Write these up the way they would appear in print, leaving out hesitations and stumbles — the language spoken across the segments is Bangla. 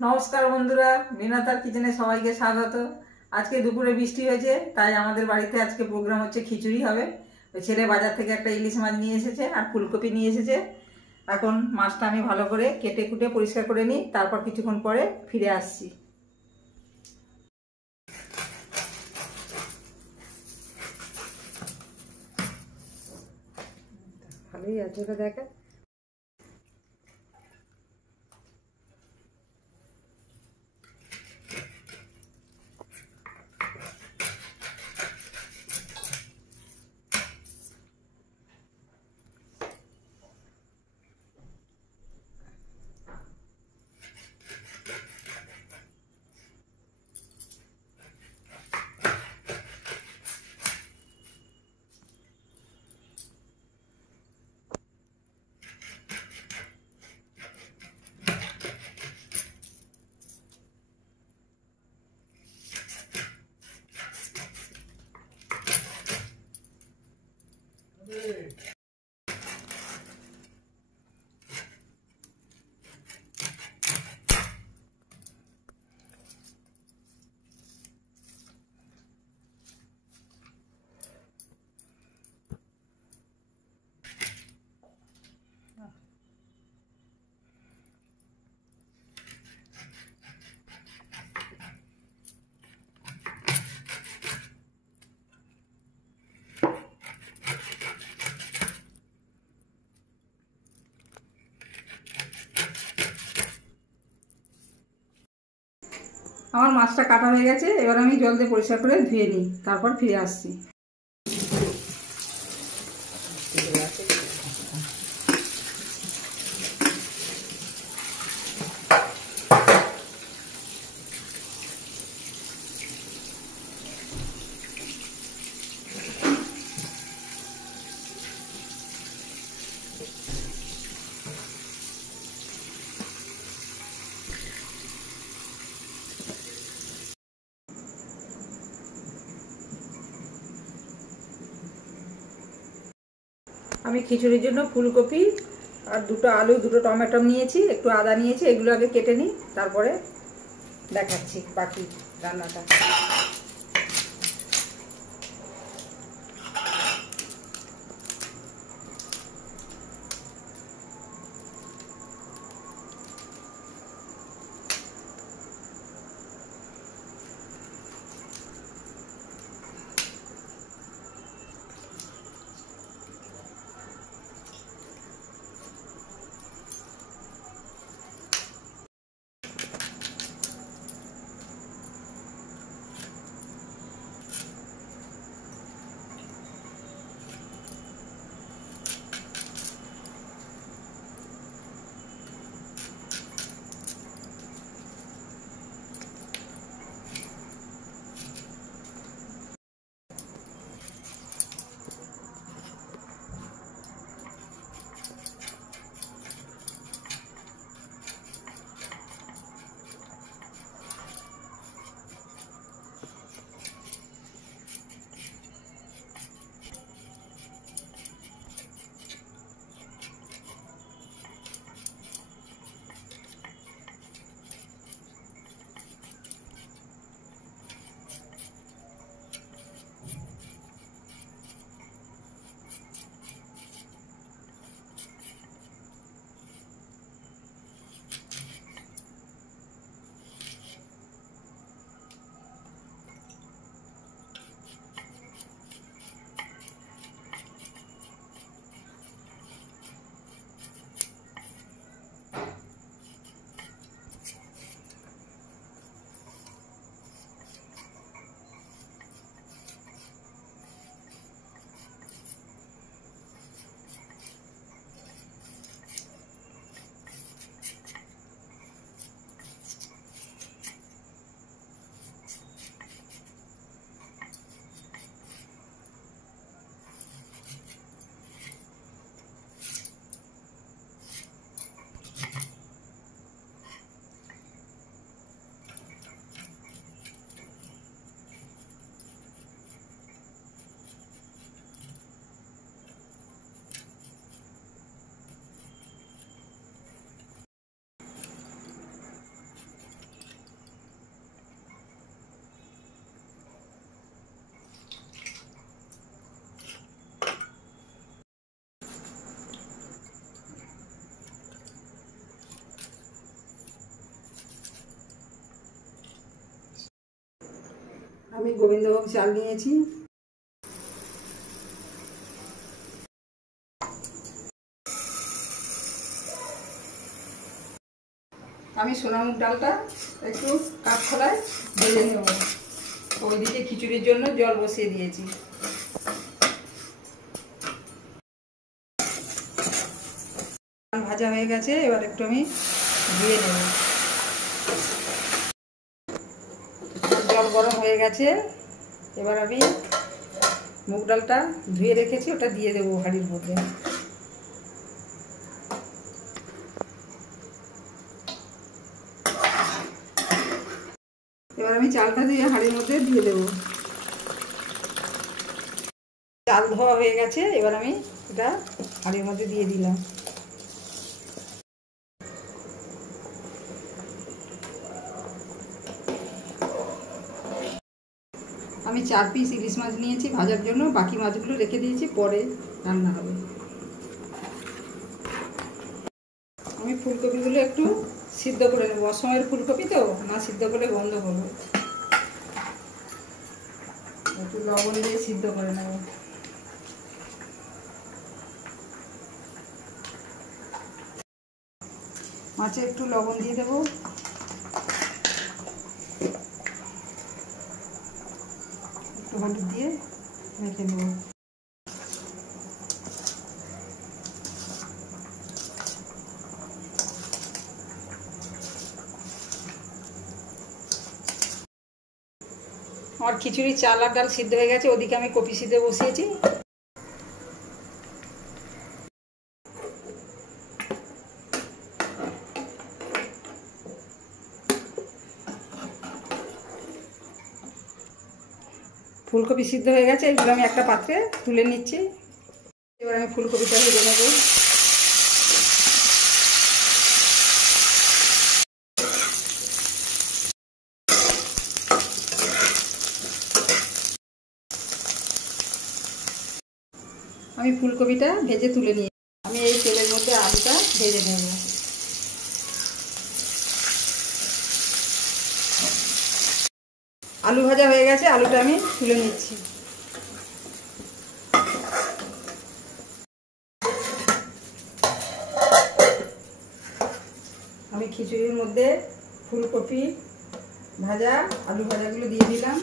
নমস্কার বন্ধুরা, বিনাতার কিচেনে সবাইকে স্বাগত। আজকে দুপুরে বৃষ্টি হয়েছে, তাই আমাদের বাড়িতে আজকে প্রোগ্রাম হচ্ছে, খিচুড়ি হবে। ওই ছেলে বাজার থেকে একটা ইলিশ মাছ নিয়ে এসেছে আর ফুলকপি নিয়ে এসেছে। এখন মাছটা আমি ভালো করে কেটে কুটে পরিষ্কার করে নিই, তারপর কিছুক্ষণ পরে ফিরে আসছি। ভালোই আছে, ওটা দেখা। আমার মাছটা কাটা হয়ে গেছে, এবার আমি জল দিয়ে পরিষ্কার করে ধুয়ে নিই, তারপর ফিরে আসছি। আমি খিচুড়ির জন্য ফুলকপি আর দুটো আলু, দুটো টমেটো নিয়েছি, একটু আদা নিয়েছি, এগুলো আগে কেটে নিই, তারপরে দেখাচ্ছি বাকি রান্নাটা। আমি গোবিন্দভোগ চাল নিয়েছি। আমি সোনামুগ ডালটা একটু কাঠখোলায় ভেজে নেব। ওইদিকে খিচুড়ির জন্য জল বসিয়ে দিয়েছি। ভাজা হয়ে গেছে, এবার একটু আমি ধুয়ে নেব। জল গরম হয়ে গেছে, এবার আমি মুগ ডালটা ধুয়ে রেখেছি ওটা দিয়ে দেবো হাঁড়ির মধ্যে। এবার আমি চালটা দিয়ে হাঁড়ির মধ্যে দিয়ে দেবো। চাল ধোয়া হয়ে গেছে, এবার আমি এটা হাঁড়ির মধ্যে দিয়ে দিলাম। আমি 4 পিস ইলিশ মাছ নিয়েছি ভাজার জন্য, বাকি মাছগুলো রেখে দিয়েছি, পরে রান্না হবে। আমি ফুলকপিগুলো একটু সিদ্ধ করে নেব। অসময়ের ফুলকপি তো, না সিদ্ধ করে গন্ধ করবে। একটু লবণ দিয়ে সিদ্ধ করে নেব। মাছে একটু লবণ দিয়ে দেবো, একটু হলুদ দিয়ে রেখে দেবো। আমার খিচুড়ি চাল আর ডাল সিদ্ধ হয়ে গেছে, ওদিকে আমি কপি সিদ্ধ বসিয়েছি। ফুলকপি সিদ্ধ হয়ে গেছে, এগুলো আমি একটা পাত্রে তুলে নিচ্ছি। এবার আমি ফুলকপিটা ভেজে নেব। আমি ফুলকপিটা ভেজে তুলে নিই। আমি এই তেলের মধ্যে আলুটা ভেজে নেব। আলু ভাজা হয়ে গেছে, আলুটা আমি তুলে নিচ্ছি। আমি খিচুড়ির মধ্যে ফুলকপি ভাজা, আলু ভাজাগুলো দিয়ে দিলাম।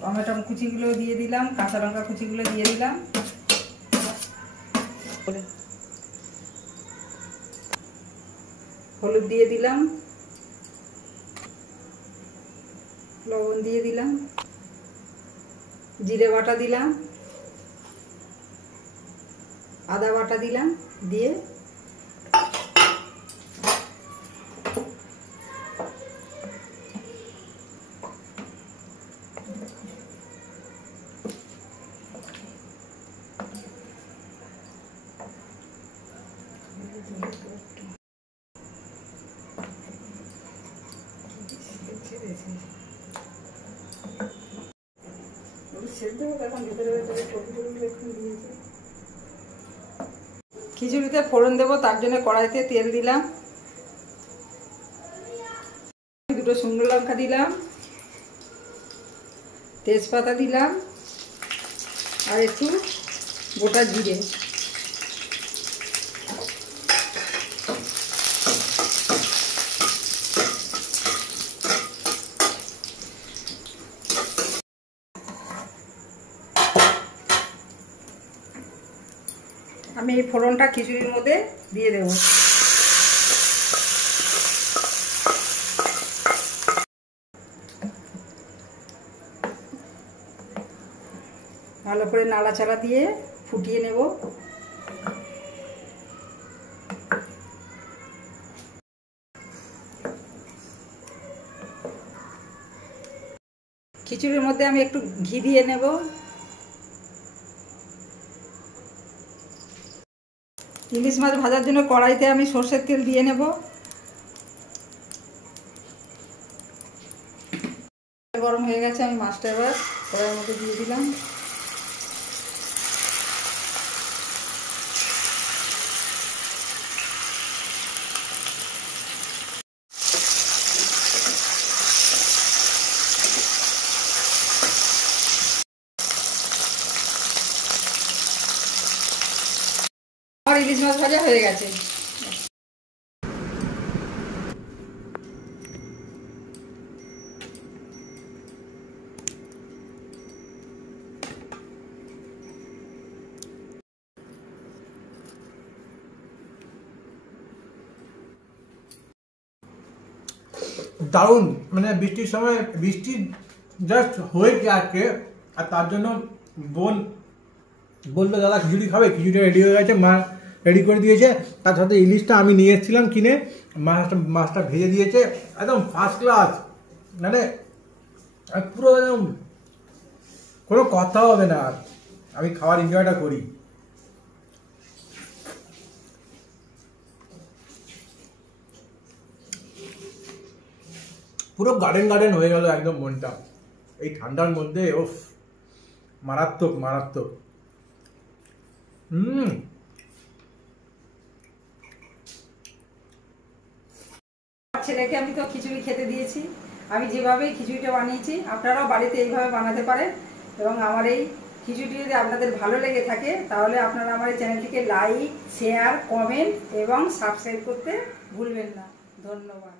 টমেটো কুচিগুলো দিয়ে দিলাম, কাঁচা লঙ্কা কুচিগুলো দিয়ে দিলাম। হলুদ দিয়ে দিলাম, লবণ দিয়ে দিলাম, জিরে বাটা দিলাম, আদা বাটা দিলাম, দিয়ে খিচুড়িতে ফোড়ন দেবো, তার জন্য কড়াইতে তেল দিলাম, দুটো শুকনো লঙ্কা দিলাম, তেজপাতা দিলাম, আর একটু গোটা জিরে। আমি এই ফোড়নটা খিচুড়ির মধ্যে দিয়ে দেব। ভালো করে নাড়াচাড়া দিয়ে ফুটিয়ে নেব। খিচুড়ির মধ্যে আমি একটু ঘি দিয়ে নেব। ইলিশ মাছ ভাজার জন্য কড়াইতে আমি সরষের তেল দিয়ে নেব। গরম হয়ে গেছে, আমি মাছটা এবার কড়াইয়ের মধ্যে দিয়ে দিলাম। ইলিশ মাছ ভাজা হয়ে গেছে। দারুণ, মানে বৃষ্টির সময় বৃষ্টি জাস্ট হয়েছে আজকে, আর তার জন্য বোন বললো দাদা খিচুড়ি খাবে, খিচুড়িটা রেডি হয়ে গেছে, মা রেডি করে দিয়েছে। তার সাথে ইলিশটা আমি নিয়ে এসেছিলাম কিনে, মাছটা ভেজে দিয়েছে একদম ফার্স্ট ক্লাস, মানে পুরো একদম কোনো কথা হবে না। আর আমি খাওয়ার এনজয়টা করি। পুরো গার্ডেন গার্ডেন হয়ে গেল একদম মনটা এই ঠান্ডার মধ্যে। ওফ, মারাত্মক মারাত্মক। ছেলেকে আমি তো খিচুড়ি খেতে দিয়েছি। আমি যেভাবে খিচুড়িটা বানিয়েছি আপনারাও বাড়িতে এইভাবে বানাতে পারেন। এবং আমার এই খিচুড়ি যদি আপনাদের ভালো লেগে থাকে তাহলে আপনারা আমার এই চ্যানেলটিকে লাইক, শেয়ার, কমেন্ট এবং সাবস্ক্রাইব করতে ভুলবেন না। ধন্যবাদ।